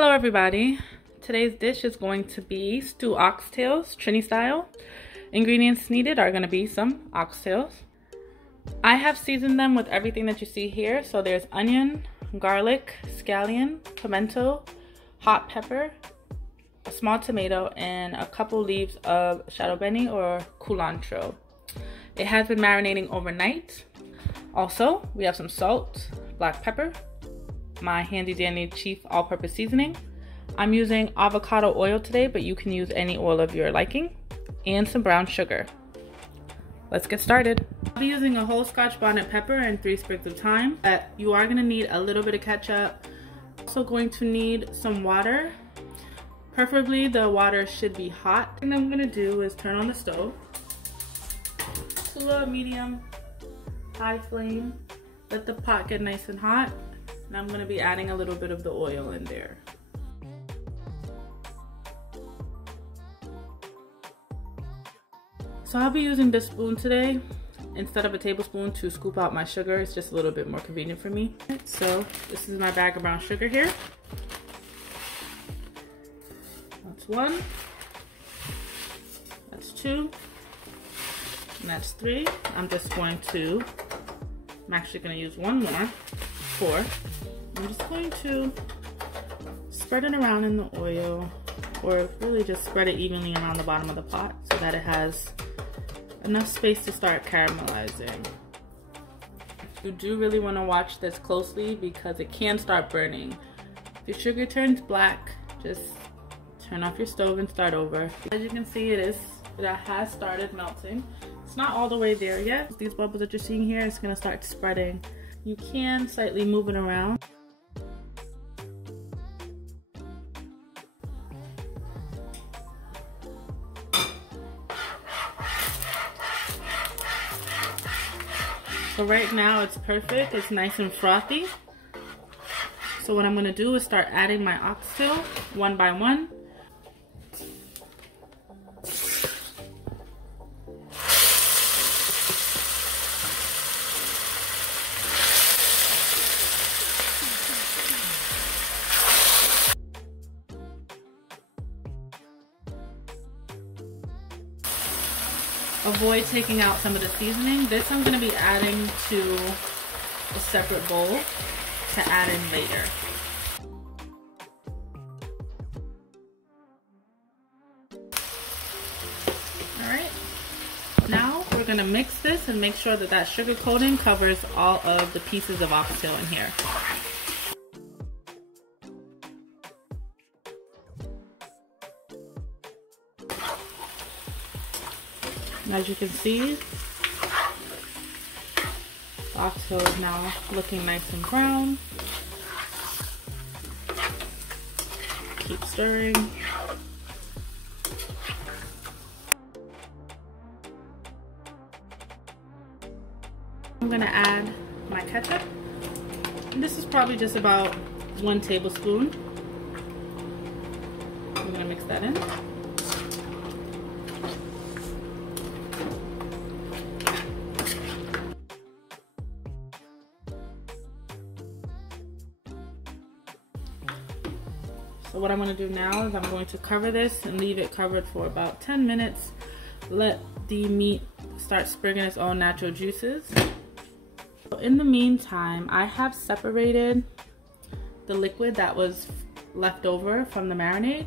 Hello everybody. Today's dish is going to be stew oxtails, Trini style. Ingredients needed are going to be some oxtails. I have seasoned them with everything that you see here. So there's onion, garlic, scallion, pimento, hot pepper, a small tomato, and a couple leaves of shadow beni or culantro. It has been marinating overnight. Also, we have some salt, black pepper, my handy dandy chief all-purpose seasoning. I'm using avocado oil today, but you can use any oil of your liking, and some brown sugar. Let's get started. I'll be using a whole scotch bonnet pepper and 3 sprigs of thyme. You are gonna need a little bit of ketchup. Also going to need some water. Preferably the water should be hot. The thing I'm gonna do is turn on the stove to a medium high flame. Let the pot get nice and hot. And I'm going to be adding a little bit of the oil in there. So I'll be using this spoon today instead of a tablespoon to scoop out my sugar. It's just a little bit more convenient for me. So this is my bag of brown sugar here. That's 1. That's 2. And that's 3. I'm actually going to use 1 more. 4. I'm just going to spread it around in the oil, or really just spread it evenly around the bottom of the pot so that it has enough space to start caramelizing. You do really want to watch this closely because it can start burning. If your sugar turns black, just turn off your stove and start over. As you can see, it has started melting. It's not all the way there yet. These bubbles that you're seeing here is going to start spreading. You can slightly move it around. So right now it's perfect. It's nice and frothy. So what I'm going to do is start adding my oxtail one by one. Avoid taking out some of the seasoning. This I'm going to be adding to a separate bowl to add in later. Alright, now we're going to mix this and make sure that that sugar coating covers all of the pieces of oxtail in here. As you can see, the oxtail is now looking nice and brown. Keep stirring. I'm gonna add my ketchup. And this is probably just about 1 tablespoon. I'm gonna mix that in. So what I'm going to do now is I'm going to cover this and leave it covered for about 10 minutes. Let the meat start sprigging its own natural juices. In the meantime, I have separated the liquid that was left over from the marinade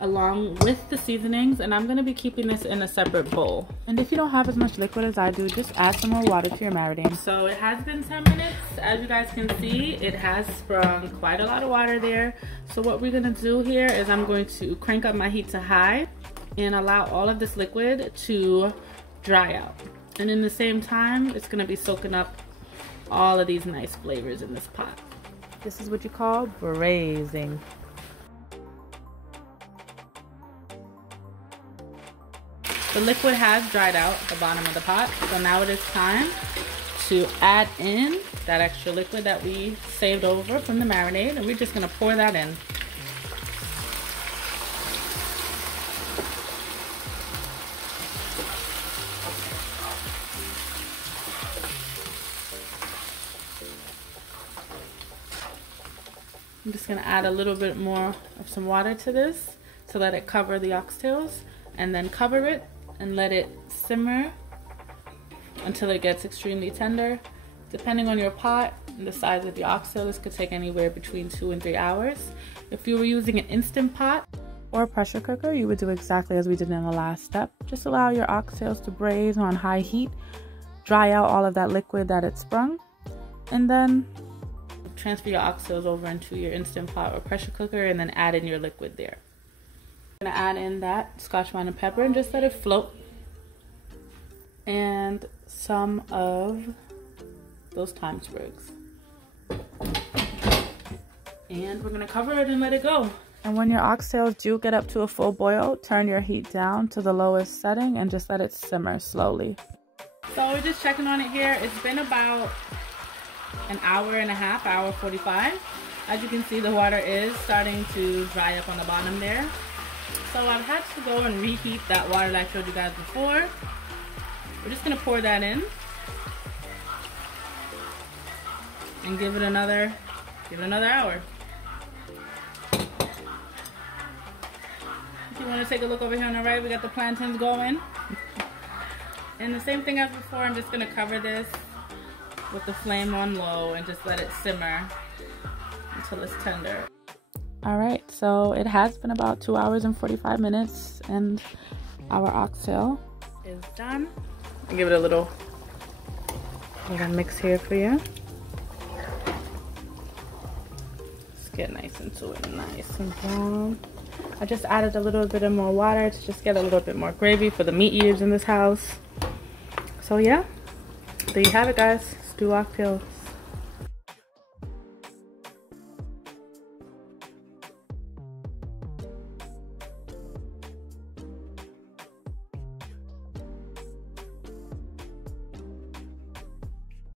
along with the seasonings, and I'm going to be keeping this in a separate bowl. And if you don't have as much liquid as I do, just add some more water to your marinade. So it has been 10 minutes. As you guys can see, it has sprung quite a lot of water there. So what we're going to do here is I'm going to crank up my heat to high and allow all of this liquid to dry out. And in the same time, it's going to be soaking up all of these nice flavors in this pot. This is what you call braising. The liquid has dried out at the bottom of the pot, so now it is time to add in that extra liquid that we saved over from the marinade, and we're just going to pour that in. I'm just gonna add a little bit more of some water to this to let it cover the oxtails, and then cover it and let it simmer until it gets extremely tender. Depending on your pot and the size of the oxtail, this could take anywhere between 2 and 3 hours. If you were using an Instant Pot or a pressure cooker, you would do exactly as we did in the last step. Just allow your oxtails to braise on high heat, dry out all of that liquid that it sprung, and then transfer your oxtails over into your Instant Pot or pressure cooker, and then add in your liquid there. I'm gonna add in that scotch bonnet and pepper and just let it float, and some of those thyme sprigs, and we're gonna cover it and let it go. And when your oxtails do get up to a full boil, turn your heat down to the lowest setting and just let it simmer slowly. So we're just checking on it here. It's been about an hour and a half, hour 45. As you can see, the water is starting to dry up on the bottom there. So I've had to go and reheat that water that I showed you guys before. We're just gonna pour that in and give it another hour. If you want to take a look over here on the right, we got the plantains going. And the same thing as before, I'm just gonna cover this with the flame on low and just let it simmer until it's tender. All right, so it has been about 2 hours and 45 minutes and our oxtail is done. I'll give it a little mix here for you. Let's get nice into it, nice and brown. I just added a little bit of more water to just get a little bit more gravy for the meat eaters in this house. So yeah, there you have it, guys. Stew oxtails.